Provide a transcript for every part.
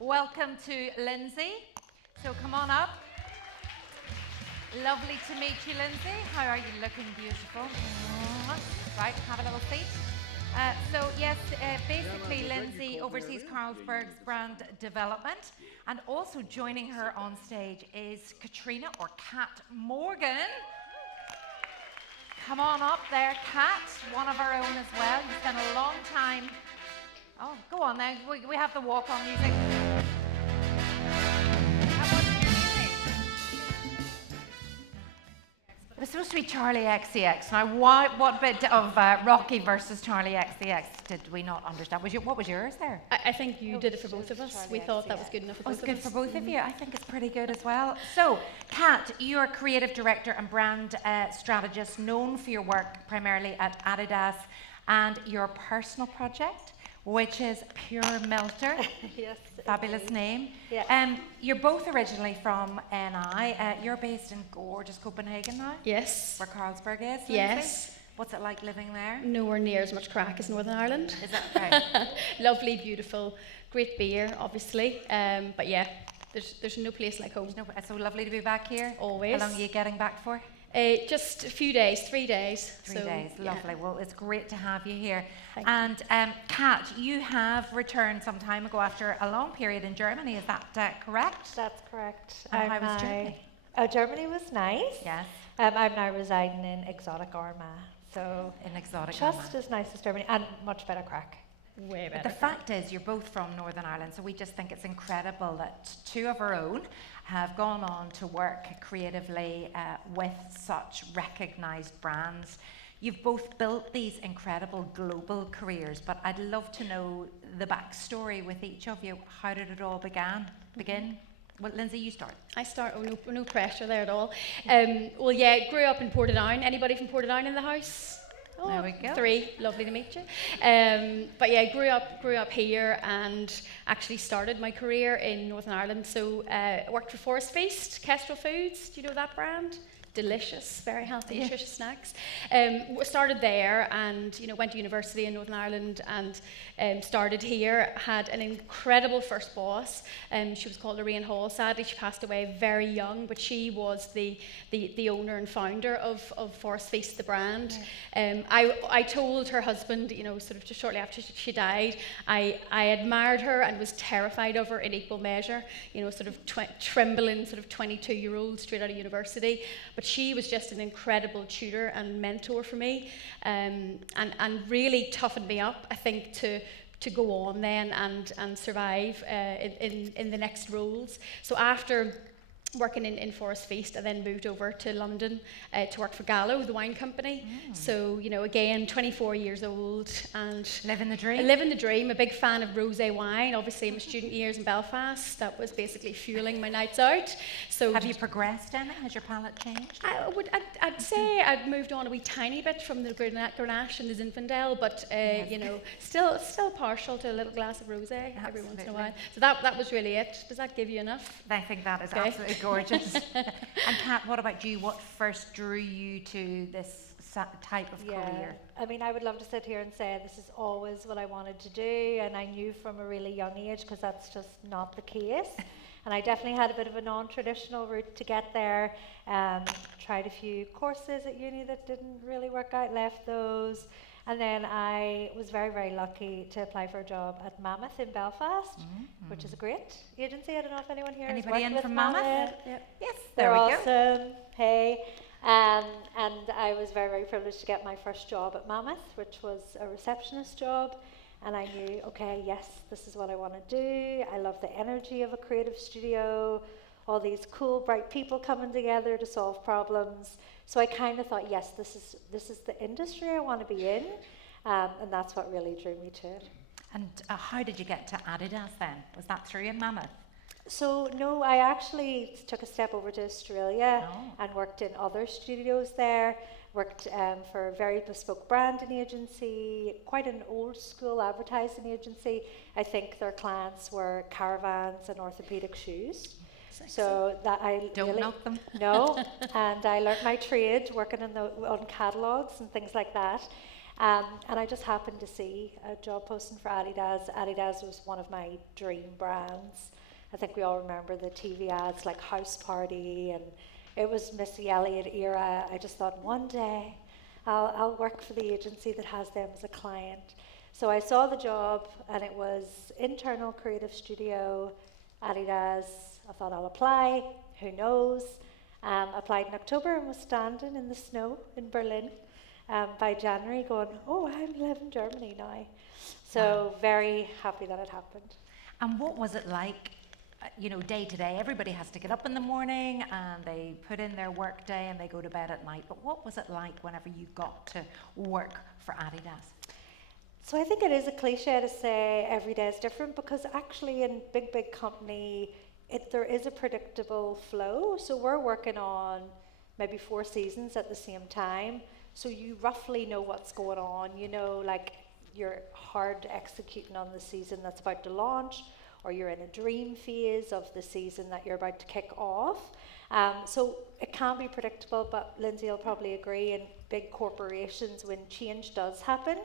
welcome to Lynsey. So come on up. Lovely to meet you, Lynsey. How are you looking? Beautiful. Right, have a little seat. Basically Lynsey oversees Carlsberg's brand development, and also joining her on stage is Catriona, or Cat Morgan. Come on up there, Cat, one of our own as well. You spent a long time. Oh, go on then. We have the walk-on music. It was supposed to be Charlie XCX. Now, what bit of Rocky versus Charlie XCX did we not understand? What was yours there? I think you did it for both of us. Charlie We thought that XCX. was good enough for Oh, both it's of us. good for both of you. I think it's pretty good as well. So, Kat, you're creative director and brand strategist, known for your work primarily at Adidas and your personal project, which is Pure Melter. Yes. Fabulous indeed. name. Yeah. You're both originally from NI. You're based in gorgeous Copenhagen now, Yes. where Carlsberg is. Lynsey. Yes. What's it like living there? Nowhere near as much crack as Northern Ireland. Is that right? Lovely, beautiful, great beer, obviously. But yeah, there's no place like home. It's so lovely to be back here. Always. How long are you getting back for? Just a few days, 3 days. 3 days, yeah. lovely. Well, it's great to have you here. Thank And Kat, you have returned some time ago after a long period in Germany. Is that correct? That's correct. And how was Germany? Germany was nice. Yes, I'm now residing in exotic Armagh, so in exotic. just Armagh. as nice as Germany and much better crack. Way But better. the fact is, you're both from Northern Ireland, so we just think it's incredible that two of our own have gone on to work creatively with such recognised brands. You've both built these incredible global careers, but I'd love to know the backstory with each of you. How did it all begin? Well, Lynsey, you start. I start, no pressure there at all. Well, yeah, grew up in Portadown. Anybody from Portadown in the house? Oh, There we go. 3, lovely to meet you. But yeah, grew up here and actually started my career in Northern Ireland. So worked for Forest Feast, Kestrel Foods. Do you know that brand? Delicious, very healthy, nutritious snacks. Started there, and went to university in Northern Ireland, and started here. Had an incredible first boss. She was called Lorraine Hall. Sadly, she passed away very young, but she was the owner and founder of Forest Feast, the brand. I told her husband, sort of just shortly after she died, I admired her and was terrified of her in equal measure. Sort of trembling, sort of 22-year-old straight out of university. But she was just an incredible tutor and mentor for me, and really toughened me up, I think, to go on then and survive in the next roles. So after working in Forest Feast, I then moved over to London to work for Gallo, the wine company. So, again, 24 years old and Living the dream. living the dream. A big fan of rosé wine. Obviously, my student years in Belfast, that was basically fueling my nights out. So Have you progressed any? Has your palate changed? I'd say I'd moved on a wee tiny bit from the Grenache and the Zinfandel, but still partial to a little glass of rosé every once in a while. So that was really it. Does that give you enough? I think that is Okay. absolutely gorgeous. And Kat, what about you? What first drew you to this type of career? I mean, I would love to sit here and say this is always what I wanted to do, and I knew from a really young age, because that's just not the case. And I definitely had a bit of a non-traditional route to get there. Tried a few courses at uni that didn't really work out, left those. And then I was very, very lucky to apply for a job at Mammoth in Belfast, which is a great agency. I don't know if anyone here has Anybody worked in with from Mammoth? Yep. Yes, They're there we go. awesome. Hey. And I was very, very privileged to get my first job at Mammoth, which was a receptionist job. And I knew, okay, yes, this is what I want to do. I love the energy of a creative studio, all these cool, bright people coming together to solve problems. So I kind of thought, yes, this is the industry I want to be in. And that's what really drew me to it. And how did you get to Adidas then? Was that through a Mammoth? So no, I actually took a step over to Australia and worked in other studios there. Worked for a very bespoke branding agency, quite an old school advertising agency. I think their clients were caravans and orthopedic shoes. So that I Don't really, knock them. No, and I learnt my trade working on catalogues and things like that. And I just happened to see a job posting for Adidas. Adidas was one of my dream brands. I think we all remember the TV ads like House Party, and it was Missy Elliott era. I just thought one day I'll work for the agency that has them as a client. So I saw the job, and it was internal creative studio, Adidas. I thought I'll apply, who knows. Applied in October and was standing in the snow in Berlin by January going, oh, I live in Germany now. So very happy that it happened. And what was it like, day to day? Everybody has to get up in the morning and they put in their work day and they go to bed at night. But what was it like whenever you got to work for Adidas? So I think it is a cliche to say every day is different, because actually in big company, there is a predictable flow. So we're working on maybe 4 seasons at the same time. So you roughly know what's going on. Like you're hard executing on the season that's about to launch, or you're in a dream phase of the season that you're about to kick off. So it can be predictable, but Lynsey will probably agree, in big corporations, when change does happen,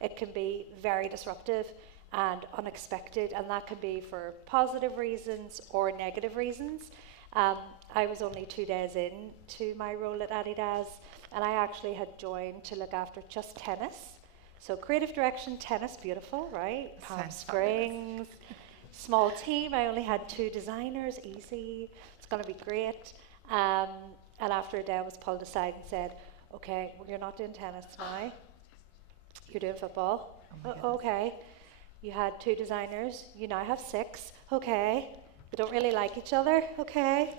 it can be very disruptive and unexpected, and that can be for positive reasons or negative reasons. I was only 2 days in to my role at Adidas, and I actually had joined to look after just tennis. So creative direction, tennis, beautiful, right? Palm Springs, small team. I only had 2 designers, easy. It's going to be great. And after a day, I was pulled aside and said, okay, well, you're not doing tennis now. You're doing football. Okay. You had 2 designers. You now have 6. Okay. They don't really like each other. Okay.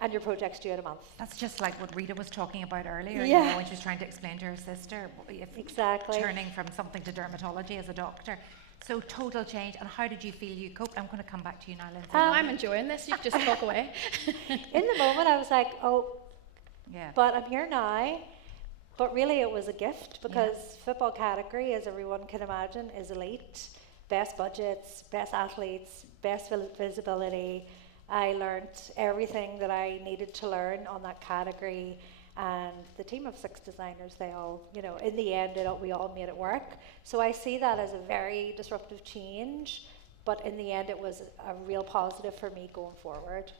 And your project's due in a month. That's just like what Rita was talking about earlier, Yeah. when she was trying to explain to her sister, Exactly. turning from something to dermatology as a doctor. So total change. And how did you feel you coped? I'm going to come back to you now, Lynsey. No, I'm enjoying this. You just talk away. In the moment, I was like, oh, Yeah. but I'm here now. But really, it was a gift, because football category, as everyone can imagine, is elite. Best budgets, best athletes, best visibility. I learned everything that I needed to learn on that category. And the team of 6 designers, they all, in the end, we all made it work. So I see that as a very disruptive change. But in the end, it was a real positive for me going forward.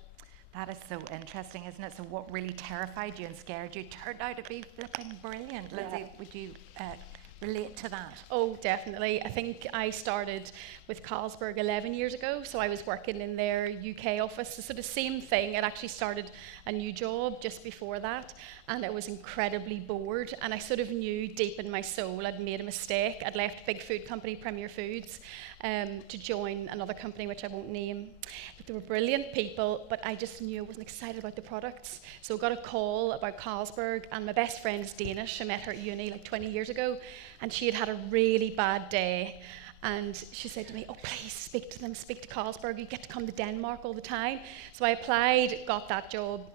That is so interesting, isn't it? So what really terrified you and scared you turned out to be flipping brilliant. Yeah. Lynsey, would you relate to that? Oh, definitely. I think I started with Carlsberg 11 years ago, so I was working in their UK office. So the same thing. I'd actually started a new job just before that, and I was incredibly bored, and I sort of knew deep in my soul I'd made a mistake. I'd left a big food company, Premier Foods, to join another company which I won't name. But they were brilliant people, but I just knew I wasn't excited about the products. So I got a call about Carlsberg, and my best friend is Danish. I met her at uni like 20 years ago, and she had a really bad day. And she said to me, oh, please speak to them, speak to Carlsberg. You get to come to Denmark all the time. So I applied, got that job,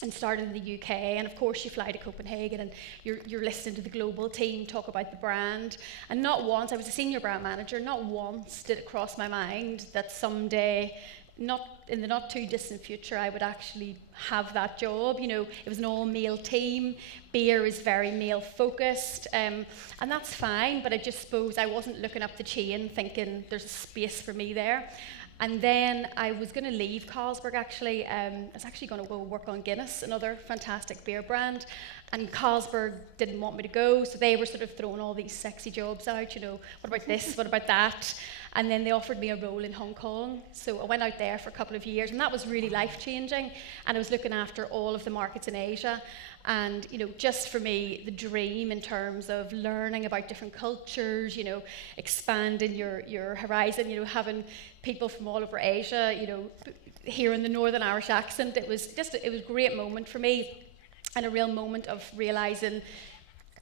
and started in the UK. And of course, you fly to Copenhagen and you're listening to the global team talk about the brand. And not once, I was a senior brand manager, not once did it cross my mind that someday, not in the not too distant future, I would actually have that job. It was an all-male team. Beer is very male-focused, and that's fine. But I just suppose I wasn't looking up the chain thinking there's a space for me there. And then I was going to leave Carlsberg, actually. I was actually going to go work on Guinness, another fantastic beer brand. And Carlsberg didn't want me to go, so they were sort of throwing all these sexy jobs out, what about this, what about that? And then they offered me a role in Hong Kong. So I went out there for a couple of years, and that was really life-changing. And I was looking after all of the markets in Asia. And, just for me, the dream in terms of learning about different cultures, expanding your horizon, having people from all over Asia, hearing the Northern Irish accent, it was a great moment for me, and a real moment of realizing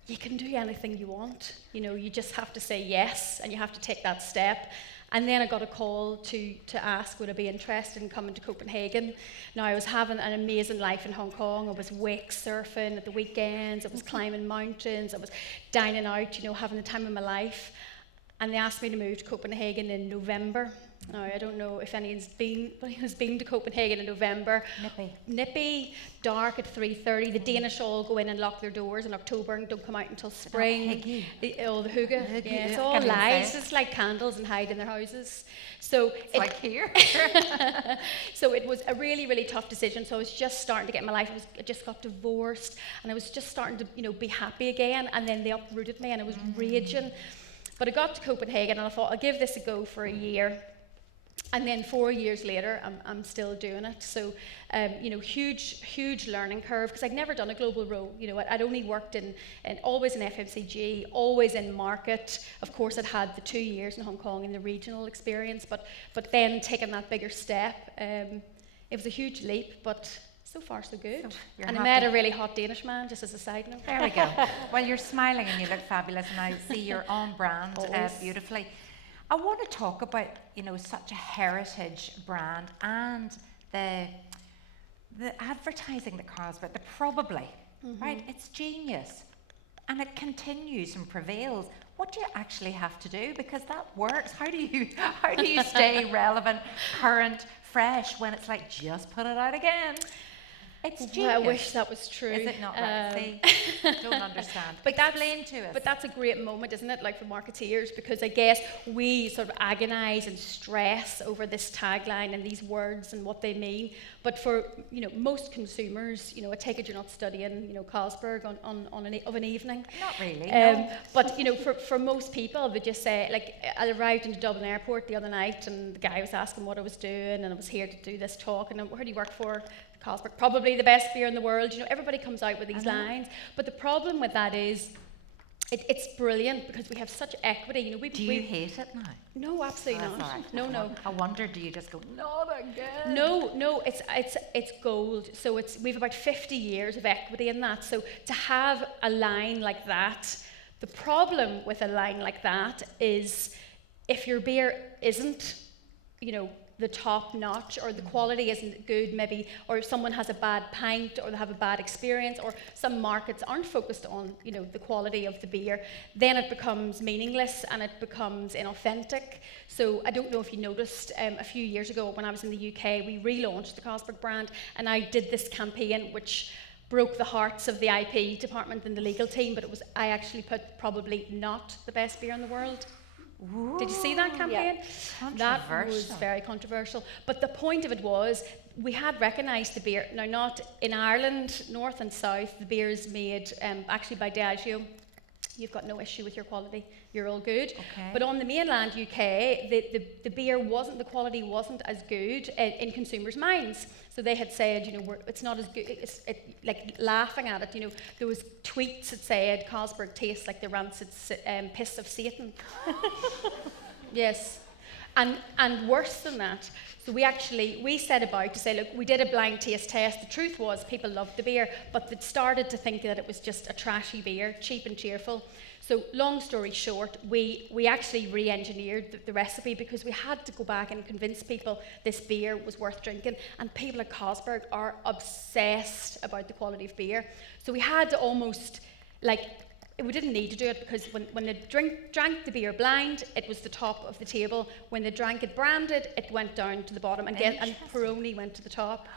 you can do anything you want. You just have to say yes, and you have to take that step. And then I got a call to ask would I be interested in coming to Copenhagen. Now, I was having an amazing life in Hong Kong. I was wake surfing at the weekends. I was climbing mountains. I was dining out, having the time of my life. And they asked me to move to Copenhagen in November. Now, I don't know if anyone's been to Copenhagen in November. Nippy, dark at 3:30. The Danish all go in and lock their doors in October and don't come out until spring. The hygge. Yeah, it's all lies. It's like candles and hide in their houses. So it's like here. So it was a really, really tough decision. So I was just starting to get my life. I just got divorced, and I was just starting to, be happy again. And then they uprooted me, and I was raging. But I got to Copenhagen, and I thought, I'll give this a go for a year. And then 4 years later, I'm still doing it. So, huge learning curve, because I'd never done a global role. I'd only worked in always in FMCG, always in market. Of course, I'd had the 2 years in Hong Kong in the regional experience, but then taking that bigger step, it was a huge leap, but so far so good. So and I met a really hot Danish man, just as a side note. There we go. Well, you're smiling and you look fabulous, and I see you're on brand beautifully. I want to talk about, such a heritage brand and the advertising that Carlsberg, the probably, right? It's genius, and it continues and prevails. What do you actually have to do? Because that works. How do you stay relevant, current, fresh when it's like, just put it out again? It's genius. Well, I wish that was true. Is it not right? See, don't understand. But explain to us. But that's a great moment, isn't it? Like for marketeers, because I guess we sort of agonise and stress over this tagline and these words and what they mean. But for most consumers, I take it you're not studying Carlsberg of an evening. Not really. No. But for most people, they just say, like, I arrived into Dublin Airport the other night, and the guy was asking what I was doing, and I was here to do this talk, and where do you work for? Carlsberg, probably the best beer in the world. Everybody comes out with these lines. But the problem with that is, it's brilliant because we have such equity. Do you hate it now? No, absolutely not. Right. No. I wonder, do you just go, not again? No, it's gold. So we've about 50 years of equity in that. So to have a line like that, the problem with a line like that is if your beer isn't, the top notch, or the quality isn't good maybe, or someone has a bad pint, or they have a bad experience, or some markets aren't focused on the quality of the beer, then it becomes meaningless and it becomes inauthentic. So I don't know if you noticed, a few years ago when I was in the UK, we relaunched the Carlsberg brand, and I did this campaign which broke the hearts of the IP department and the legal team, but I actually put probably not the best beer in the world. Ooh. Did you see that campaign? Yeah. That was very controversial. But the point of it was, we had recognised the beer. Now, not in Ireland, north and south, the beer is made actually by Diageo. You've got no issue with your quality. You're all good. Okay. But on the mainland UK, the beer the quality wasn't as good in consumers' minds. So they had said, it's not as good. Like laughing at it. There was tweets that said Carlsberg tastes like the rancid piss of Satan. Yes, and worse than that. So we set about to say, look, we did a blind taste test. The truth was people loved the beer, but they started to think that it was just a trashy beer, cheap and cheerful. So long story short, we actually re-engineered the recipe because we had to go back and convince people this beer was worth drinking. And people at Carlsberg are obsessed about the quality of beer. So we had to almost, we didn't need to do it because when they drank the beer blind, it was the top of the table. When they drank it branded, it went down to the bottom. And Peroni went to the top.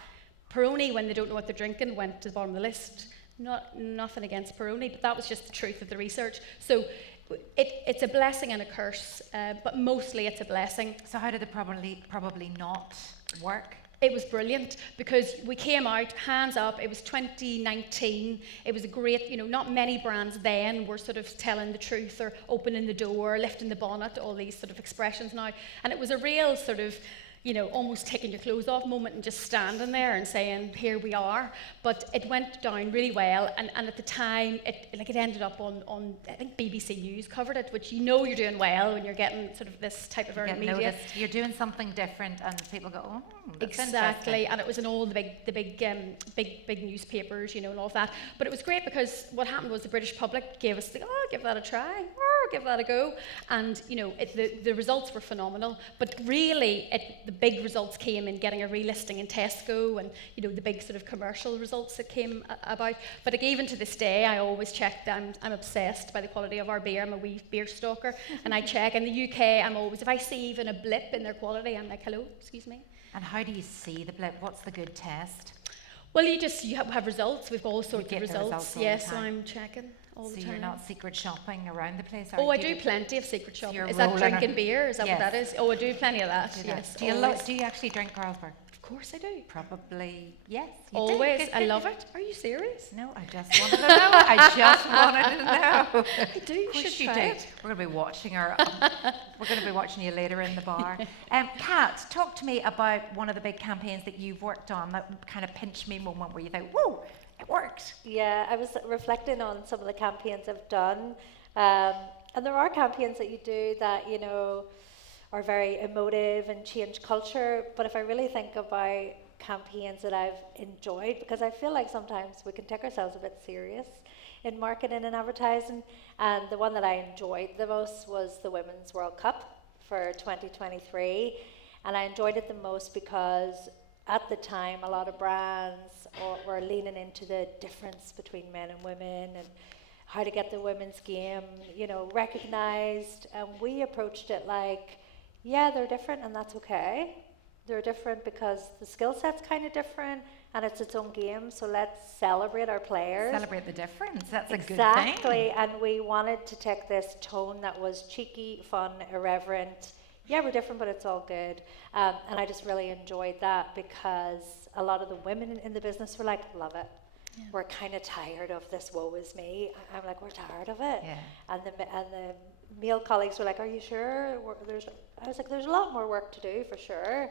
Peroni, when they don't know what they're drinking, went to the bottom of the list. Nothing against Peroni, but that was just the truth of the research. So it's a blessing and a curse, but mostly it's a blessing. So how did it probably not work? It was brilliant because we came out, hands up, it was 2019, it was a great, not many brands then were sort of telling the truth or opening the door, lifting the bonnet, all these sort of expressions now. And it was a real sort of, almost taking your clothes off moment and just standing there and saying, here we are. But it went down really well, and at the time, it ended up on I think BBC News covered it, which you're doing well when you're getting sort of this type of earned media. Noticed. You're doing something different, and people go, oh, that's exactly. And it was in all the big newspapers, and all of that. But it was great because what happened was the British public gave us give that a try, give that a go, and the results were phenomenal. But really, the big results came in getting a relisting in Tesco, and the big sort of commercial results that came about. But like, even to this day, I always check that I'm obsessed by the quality of our beer. I'm a wee beer stalker, and I check. In the UK, I'm always, if I see even a blip in their quality, I'm like, hello, excuse me. And how do you see the blip? What's the good test? Well, you have results. We've all sorts of results. Yes, so I'm checking all the time. So you're not secret shopping around the place? I do plenty of secret shopping. Is that drinking beer? Is that what that is? I do plenty of that. Yes. Do you actually drink Carlsberg? Of course I do. Probably, yes. Always. I love it. Are you serious? No, I just wanted to know. I just wanted to know. I do. You should try it. We're going to be watching her. We're going to be watching you later in the bar. Kat, talk to me about one of the big campaigns that you've worked on, that kind of pinch me moment where you think, whoa, it worked. Yeah, I was reflecting on some of the campaigns I've done. And there are campaigns that you do that, are very emotive and change culture. But if I really think about campaigns that I've enjoyed, because I feel like sometimes we can take ourselves a bit serious in marketing and advertising, and the one that I enjoyed the most was the Women's World Cup for 2023. And I enjoyed it the most because at the time a lot of brands were leaning into the difference between men and women and how to get the women's game, recognized. And we approached it like, yeah, they're different and that's okay. They're different because the skill set's kind of different and it's its own game, so let's celebrate our players. Celebrate the difference, that's a good thing. Exactly, and we wanted to take this tone that was cheeky, fun, irreverent. Yeah, we're different, but it's all good. And I just really enjoyed that because a lot of the women in the business were like, love it. Yeah. We're kind of tired of this woe is me. I'm like, we're tired of it. Yeah. And the male colleagues were like, are you sure? I was like, there's a lot more work to do for sure,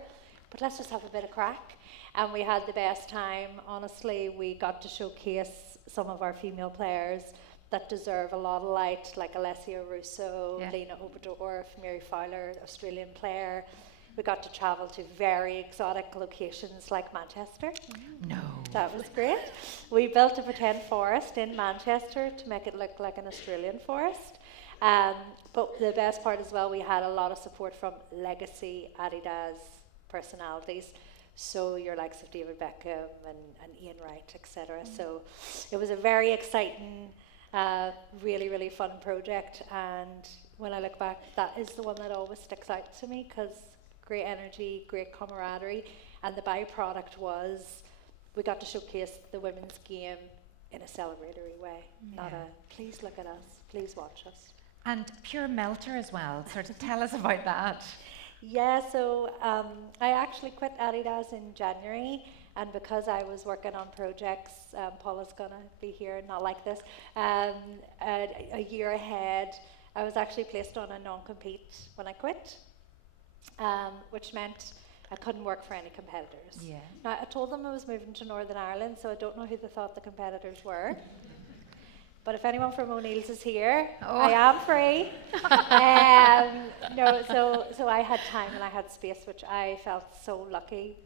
but let's just have a bit of crack. And we had the best time. Honestly, we got to showcase some of our female players that deserve a lot of light, like Alessia Russo, Lena Oberdorf, Mary Fowler, Australian player. We got to travel to very exotic locations like Manchester. No. That was great. We built a pretend forest in Manchester to make it look like an Australian forest. But the best part as well, we had a lot of support from legacy Adidas personalities. So your likes of David Beckham and Ian Wright, etc. So it was a very exciting, really, really fun project. And when I look back, that is the one that always sticks out to me because great energy, great camaraderie. And the byproduct was we got to showcase the women's game in a celebratory way. Not a, please look at us, please watch us. And Pure Melter as well, sort of tell us about that. Yeah, so I actually quit Adidas in January, and because I was working on projects, Paula's gonna be here, not like this, a year ahead, I was actually placed on a non-compete when I quit, which meant I couldn't work for any competitors. Yeah. Now, I told them I was moving to Northern Ireland, so I don't know who they thought the competitors were. But if anyone from O'Neill's is here, I am free. So I had time and I had space, which I felt so lucky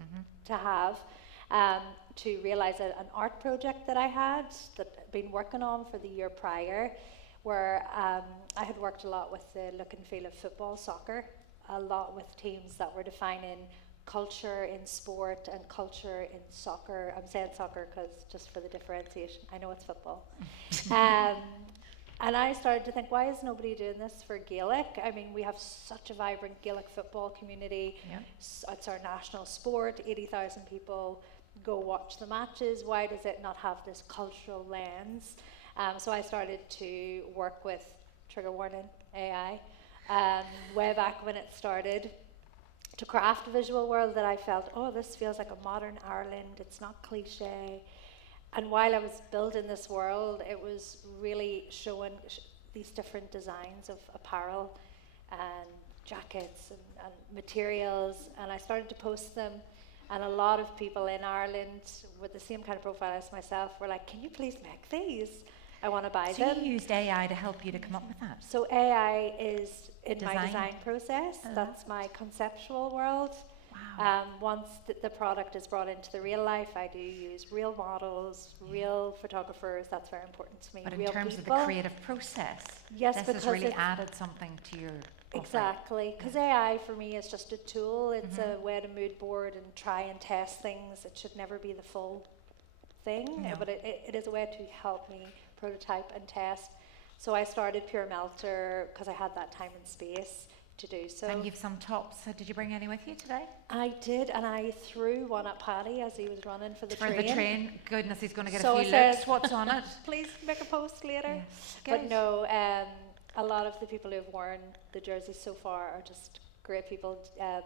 to have, to realise an art project that I had that I'd been working on for the year prior, where I had worked a lot with the look and feel of football, soccer, a lot with teams that were defining culture in sport and culture in soccer. I'm saying soccer because just for the differentiation, I know it's football. And I started to think, why is nobody doing this for Gaelic? I mean, we have such a vibrant Gaelic football community. Yeah. It's our national sport. 80,000 people go watch the matches. Why does it not have this cultural lens? So I started to work with, trigger warning, AI, way back when it started, to craft a visual world that I felt, oh, this feels like a modern Ireland, it's not cliche. And while I was building this world, it was really showing these different designs of apparel and jackets and materials, and I started to post them, and a lot of people in Ireland with the same kind of profile as myself were like, can you please make these? I want to buy them. So you used AI to help you to come up with that? So AI is in my design process. That's my conceptual world. Wow. Once the product is brought into the real life, I do use real models, real photographers. That's very important to me. But in real terms people. of the creative process, yes, this because has really it's added something to your offering. exactly, because AI for me is just a tool. It's a way to mood board and try and test things. It should never be the full thing, No. but it is a way to help me prototype and test. So I started Pure Melter because I had that time and space to do so. And you've some tops. Did you bring any with you today? I did, and I threw one at Paddy as he was running for the train. For the train. Goodness, he's going to get So a I few said, looks. What's on it? Please make a post later. Yeah. But Good. no, a lot of the people who've worn the jerseys so far are just great people,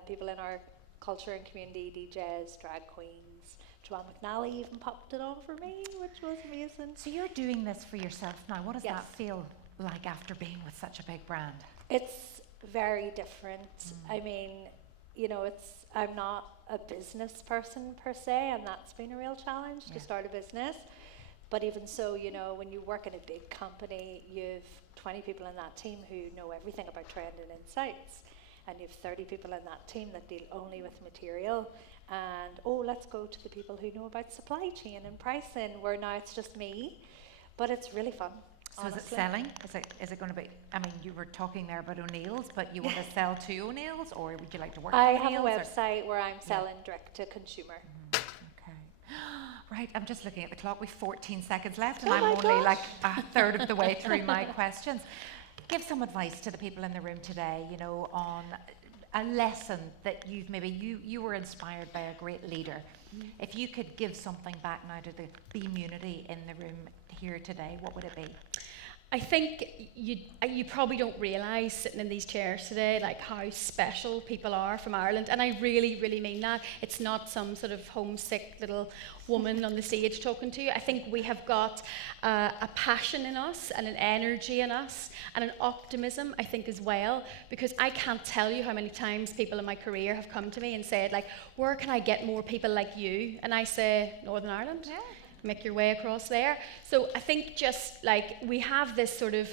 people in our culture and community, DJs, drag queens. Joanne McNally even popped it on for me, which was amazing. So you're doing this for yourself now. What does Yes. that feel like after being with such a big brand? It's very different. I mean, I'm not a business person per se, and that's been a real challenge to start a business. But even so, when you work in a big company, you've 20 people in that team who know everything about trend and insights, and you've 30 people in that team that deal only with material. And let's go to the people who know about supply chain and pricing, where now it's just me, but it's really fun. So honestly. is it selling? Is it going to be, I mean, you were talking there about O'Neill's, but you want to sell to O'Neill's, or would you like to work I with have a O'Neill's? website where I'm selling direct to consumer. Okay. Right, I'm just looking at the clock. We've 14 seconds left, and Oh I'm my only gosh. like a third of the way through my questions. Give some advice to the people in the room today, on a lesson that you were inspired by a great leader. If you could give something back now to the community in the room here today, what would it be? I think you probably don't realise sitting in these chairs today like how special people are from Ireland, and I really, really mean that. It's not some sort of homesick little woman on the stage talking to you. I think we have got a passion in us and an energy in us and an optimism, I think, as well, because I can't tell you how many times people in my career have come to me and said, like, where can I get more people like you? And I say, Northern Ireland. Yeah. Make your way across there. So I think just like we have this sort of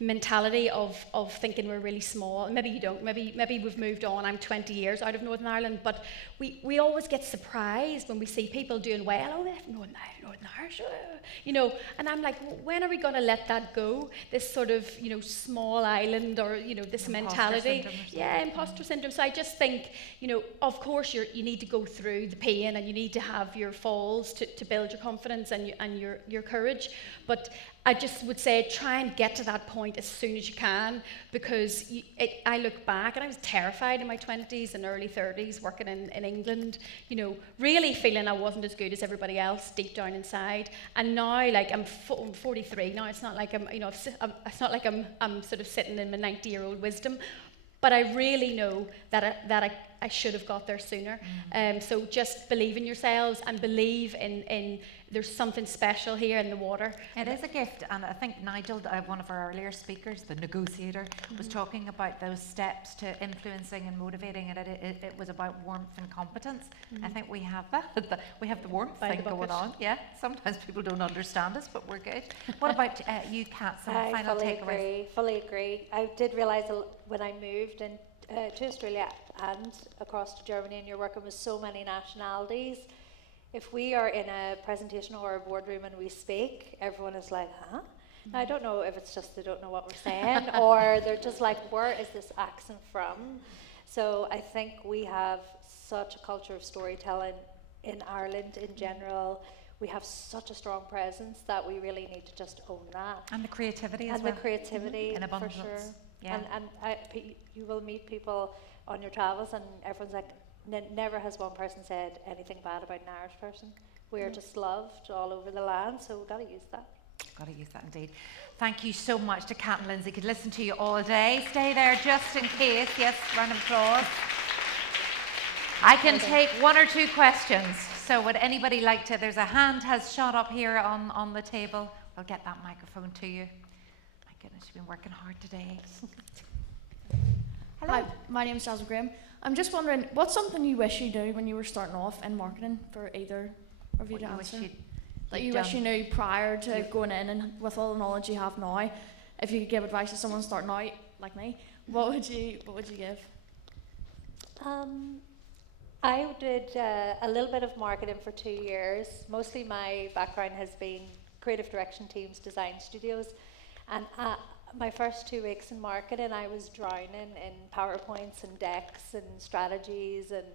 mentality of thinking we're really small. Maybe you don't. Maybe we've moved on. I'm 20 years out of Northern Ireland, but we always get surprised when we see people doing well. Oh, they're from Northern Irish, And I'm like, when are we going to let that go? This sort of small island, or this Imposter mentality. syndrome or Yeah, imposter syndrome. So I just think of course you need to go through the pain, and you need to have your falls to build your confidence and your courage. But I just would say try and get to that point as soon as you can, because I look back and I was terrified in my 20s and early 30s working in England, really feeling I wasn't as good as everybody else deep down inside. And now, like, I'm 43 now. It's not like it's not like I'm sort of sitting in my 90-year-old wisdom. But I really know that I should have got there sooner. So just believe in yourselves and believe in there's something special here in the water. It is a gift, and I think Nigel, one of our earlier speakers, the negotiator, was talking about those steps to influencing and motivating, and it was about warmth and competence. I think we have that. We have the warmth By the thing going bucket. on. Yeah, sometimes people don't understand us, but we're good. What about you, Kat? Some I final fully takeaways? fully agree. I did realise when I moved to Australia and across to Germany, and you're working with so many nationalities, if we are in a presentation or a boardroom and we speak, everyone is like, huh? Now, I don't know if it's just they don't know what we're saying, or they're just like, where is this accent from? So I think we have such a culture of storytelling in Ireland in general. We have such a strong presence that we really need to just own that. And the creativity as And well. the creativity, In for abundance. sure. Yeah. And you will meet people on your travels, and everyone's like, never has one person said anything bad about an Irish person. We are just loved all over the land, so we've got to use that. Got to use that indeed. Thank you so much to Kat and Lynsey. Could listen to you all day. Stay there just in case. Yes, round of applause. I can take one or two questions. So would anybody like to? There's a hand has shot up here on the table. I'll get that microphone to you. My goodness, you've been working hard today. Hello. Hi, my name's Jasmine Graham. I'm just wondering, what's something you wish you knew when you were starting off in marketing, for either of you What to you wish answer? you'd That you wish you knew prior to You- going in, and with all the knowledge you have now, if you could give advice to someone starting out like me, what would you give? I did a little bit of marketing for 2 years. Mostly my background has been creative direction teams, design studios. And my first 2 weeks in marketing, I was drowning in PowerPoints and decks and strategies and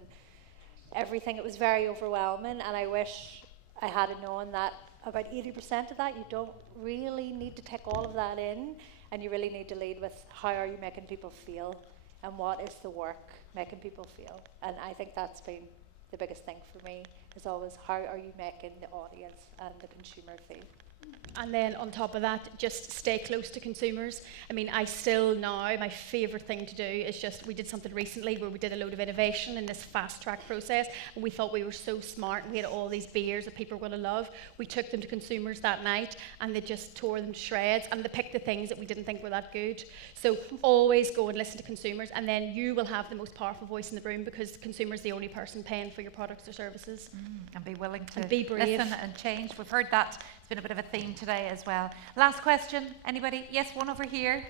everything. It was very overwhelming, and I wish I had known that about 80% of that, you don't really need to take all of that in, and you really need to lead with how are you making people feel, and what is the work making people feel. And I think that's been the biggest thing for me, is always how are you making the audience and the consumer feel. And then on top of that, just stay close to consumers. I mean, I still now, my favourite thing to do is just, we did something recently where we did a load of innovation in this fast track process, and we thought we were so smart, and we had all these beers that people were going to love. We took them to consumers that night, and they just tore them to shreds, and they picked the things that we didn't think were that good. So always go and listen to consumers, and then you will have the most powerful voice in the room, because consumers the only person paying for your products or services. And be willing to be brave. listen and change. We've heard that. It's been a bit of a theme today as well. Last question. Anybody? Yes, one over here.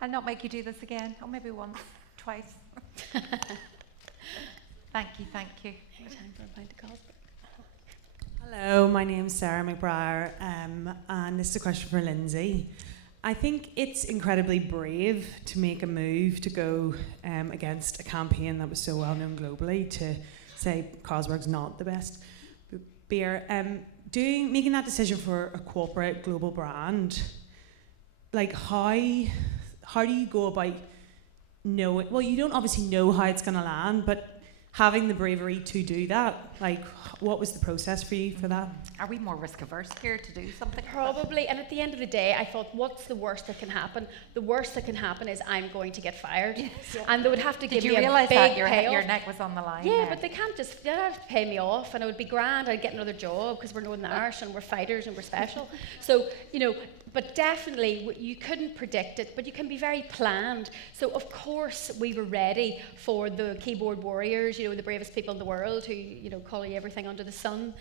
I'll not make you do this again. Or maybe once, twice. Thank you, thank you. Time for a pint of coffee. Hello, my name's Sarah McBriar, and this is a question for Lynsey. I think it's incredibly brave to make a move to go against a campaign that was so well known globally, to say Carlsberg's not the best beer. Making that decision for a corporate global brand, like how do you go about knowing? Well, you don't obviously know how it's going to land, but having the bravery to do that, like, what was the process for you for that? Are we more risk averse here to do something? Probably, and at the end of the day, I thought, what's the worst that can happen? The worst that can happen is I'm going to get fired. Yes. And they would have to give me a big payoff. Did you realise that your neck was on the line? Yeah, but they don't have to pay me off, and it would be grand. I'd get another job, because we're Northern Irish and we're fighters and we're special. So, but definitely you couldn't predict it, but you can be very planned. So of course we were ready for the keyboard warriors, the bravest people in the world who, call you everything under the sun,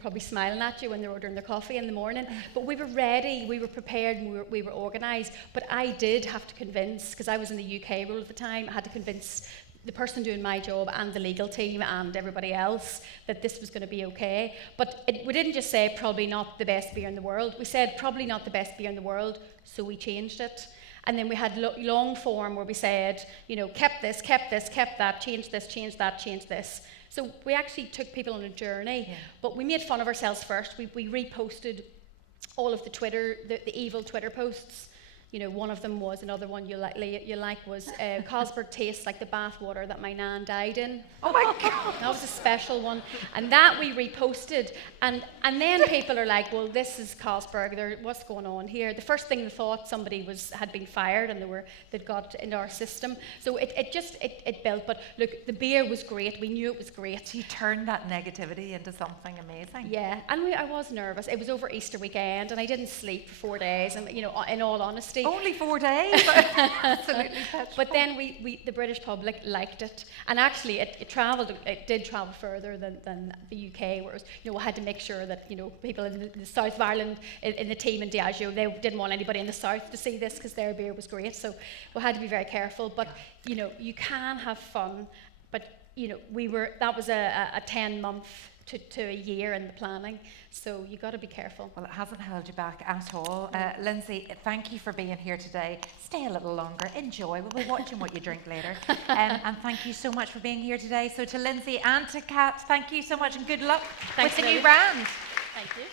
probably smiling at you when they're ordering their coffee in the morning. But we were ready, we were prepared, and we were organised. But I did have to convince, because I was in the UK role at the time, I had to convince the person doing my job and the legal team and everybody else that this was going to be okay. But we didn't just say probably not the best beer in the world. We said probably not the best beer in the world, so we changed it. And then we had long form where we said, kept this, kept that, changed this, changed that, changed this. So we actually took people on a journey, but we made fun of ourselves first. We reposted all of the evil Twitter posts. One of them was, another one you like was Carlsberg tastes like the bath water that my nan died in. Oh my God. That was a special one. And that we reposted. And then people are like, well, this is Carlsberg. What's going on here? The first thing they thought somebody had been fired, and they'd got into our system. So it built. But look, the beer was great. We knew it was great. You turned that negativity into something amazing. Yeah, and I was nervous. It was over Easter weekend, and I didn't sleep for 4 days. And in all honesty, only 4 days, absolutely petrified. But then the British public liked it, and actually it did travel further than the UK, whereas we had to make sure that people in the south of Ireland in the team in Diageo, they didn't want anybody in the south to see this because their beer was great, so we had to be very careful. But you can have fun, but that was a 10-month to a year in the planning, so you got to be careful. Well, it hasn't held you back at all. Lynsey, thank you for being here today. Stay a little longer, enjoy. We'll be watching what you drink later. And thank you so much for being here today. So to Lynsey and to Kat, thank you so much, and good luck with the new brand. Thank you.